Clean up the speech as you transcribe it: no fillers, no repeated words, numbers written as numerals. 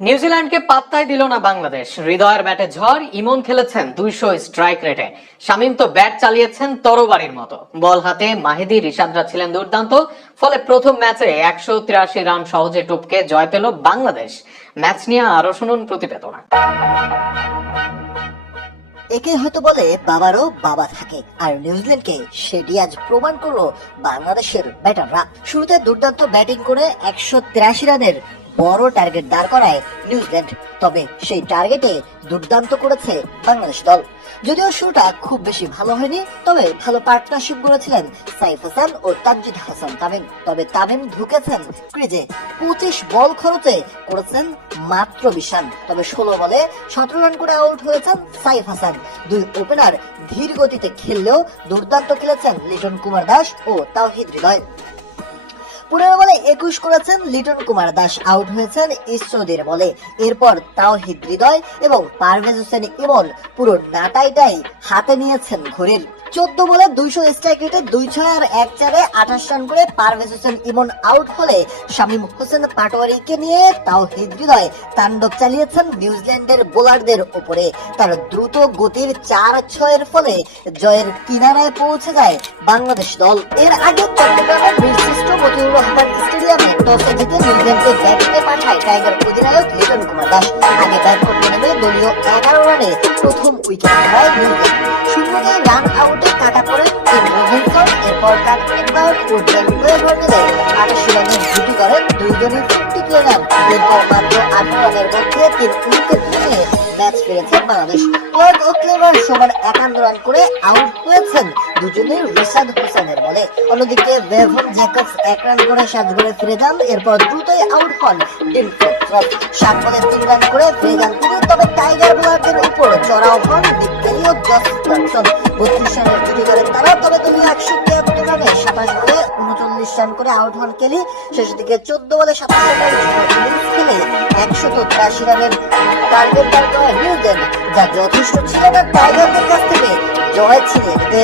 নিউজিল্যান্ডকে পাত্তাই দিল না বাংলাদেশ। হৃদয়ের ব্যাটে ঝড়, ইমন খেলেছেন 200 স্ট্রাইক রেটে। শামীম তো ব্যাট চালিয়েছেন তরবারির মতো। বল হাতে মাহিদি, রিশাদরা ছিলেন দুর্দান্ত। ফলে প্রথম ম্যাচে 183 রান সহজে টপকে জয় পেল বাংলাদেশ। ম্যাচ নিয়ে আরো শুনুন প্রতিবেদনা। একে হয়তো বলে বাবারও বাবা থাকে, আর নিউজিল্যান্ডকে সেটি আজ প্রমাণ করলো বাংলাদেশের ব্যাটাররা। শুরুতে দুর্দান্ত ব্যাটিং করে 183 রানের বড় টার্গেট দাঁড় করায় নিউজিল্যান্ড। তবে সেই টার্গেটে দুর্দান্ত করেছে বাংলাদেশ দল। যদিও শুরুটা খুব বেশি ভালো হয়নি, তবে ভালো পার্টনারশিপ করেছিলেন সাইফ হাসান ও তানজিদ হাসান তামিম। তবে তামিম ঢুকেছেন ক্রিজে 25 বল খরচে করেছেন মাত্র 20 রান। তবে 16 বলে 17 রান করে আউট হয়েছেন সাইফ হাসান। দুই ওপেনার ধীর গতিতে খেললেও দুর্দান্ত খেলেছেন লিটন কুমার দাস ও তাওহিদ হৃদয়। 15 বলে 21 করেছেন লিটন কুমার দাস, আউট হয়েছেন ইসরোদের বলে। এরপর তাওহিদ হৃদয় এবং পারভেজ হোসেন ইমন পুরো নাটাইটাই হাতে নিয়েছেন ঘড়ির। 14 বলে 200 স্ট্রাইক রেটে 2-6 আর 1-4-এ 28 রান করে পারভেজ হোসেন ইমন আউট হলে শামীম হোসেন পাটোয়ারিকে নিয়ে তাওহিদ হৃদয় তাণ্ডব চালিয়েছেন নিউজিল্যান্ডের বোলারদের উপরে। তার দ্রুত গতির 4-6-এর ফলে জয়ের কিনারায় পৌঁছে যায় বাংলাদেশ দল। এর আগে চট্টগ্রামের বীরশ্রেষ্ঠ মতিউর রহমান স্টেডিয়ামে টসে জিতে নিউজিল্যান্ডকে ব্যাটিংয়ে পাঠায় টাইগার অধিনায়ক লিটন কুমার দাস। আগে ব্যাট করতে নেমে দলীয় 11 রানে প্রথম উইকেট হারায় নিউজিল্যান্ড। শূন্যতে রান আউটে কাটা পড়েন রবিনসন। এরপর কাটকেনবার্গ ও ডেন ওয়েভার মিলে 88 রানের জুটি করেন দুইজনই 50 রান। এরপর মাত্র 8 রানের মধ্যে 3 উইকেট নিয়ে ম্যাচ ফিরেছে বাংলাদেশ। ওয়ার্ড ও ক্লেভার সমান 51 রান করে আউট হয়েছেন দুজনেই রিশাদ হোসেনের বলে। অন্যদিকে বেভন জ্যাকবস 1 রান করে সাজঘরে ফিরে যান। এরপর দ্রুতই আউট হন ডিন ফ্রস্ট। 7 বলে 3 রান করে ফিরে যান তিনি। তবে টাইগার বোলারদের উপর চড়াও হন ডিক কেলি ও জস জনসন। 32 রানের জুটি করেন তারা। তবে দলীয় 173 রানে 27 বলে 39 রান করে আউট হন কেলি। শেষের দিকে 14 বলে 27 রানের ইনিংস খেলে 183 রানের টার্গেট দাঁড় করায় নিউজিল্যান্ড, যা যথেষ্ট ছিল না টাইগারদের কাছ থেকে জয় ছিনিয়ে নিতে।